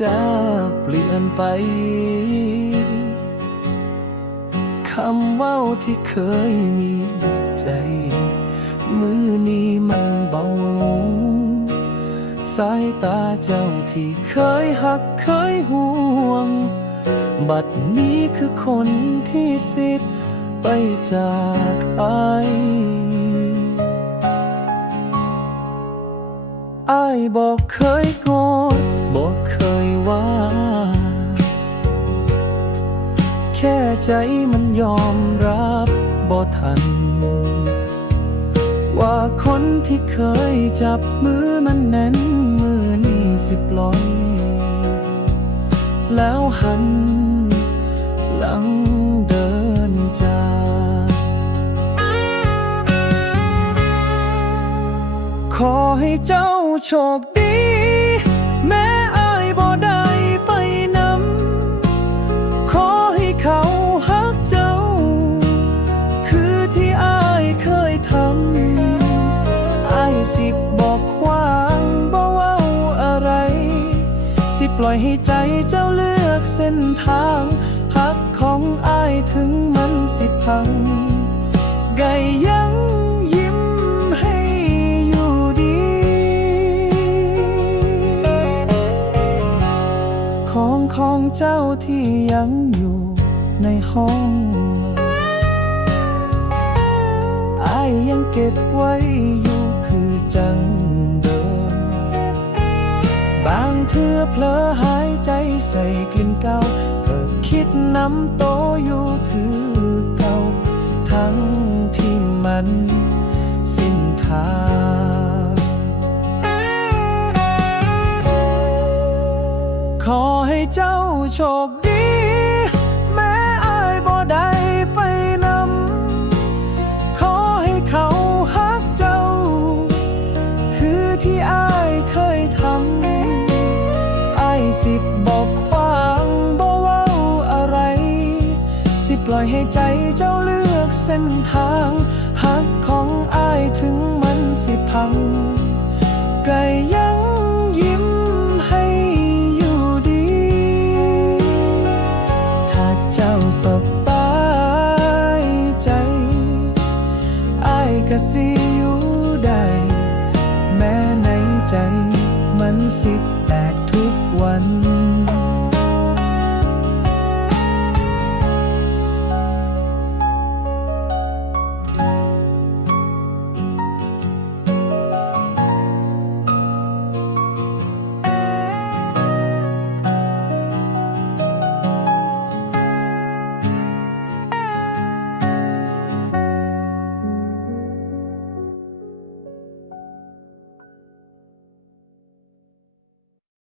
จะเปลี่ยนไป คำว่าที่เคยมีใจ มือนี้มันเบาลงสายตาเจ้าที่เคยหักเคยห่วง บัดนี้คือคนที่สิทธิ์ไปจากไอ อายบอกเคยโกรธบอกเคยว่า แค่ใจมันยอมรับบ่ทัน ว่าคนที่เคยจับมือมันแน่นมือนี่สิปล่อย แล้วหันหลังเดินจากขอให้เจ้า โชคดี แม้อายบ่ได้ไปนำขอให้เขาฮักเจ้า คือที่อายเคยทำอายสิบอกควางบ่เว้าอะไร สิปล่อยให้ใจเจ้าเลือกเส้นทางฮักของอายถึงมันสิพังไกยัง เจ้าที่ยังอยู่ในห้องอายยังเก็บไว้อยู่คือจังเดิม บางเทื่อเพลอหายใจใส่กลิ่นเก่าก็คิดน้ำโตอยู่คือเก่า ทั้งที่มัน ให้เจ้าโชคดี แม้อายบ่ได้ไปนำขอให้เขาฮักเจ้า คือที่อายเคยทำอายสิบบอกความบ่เว้าอะไร สิปล่อยให้ใจเจ้าเลือกเส้นทาง สบายใจอายก็สิอยู่ได้แม้ในใจมันสิแตกทุกวัน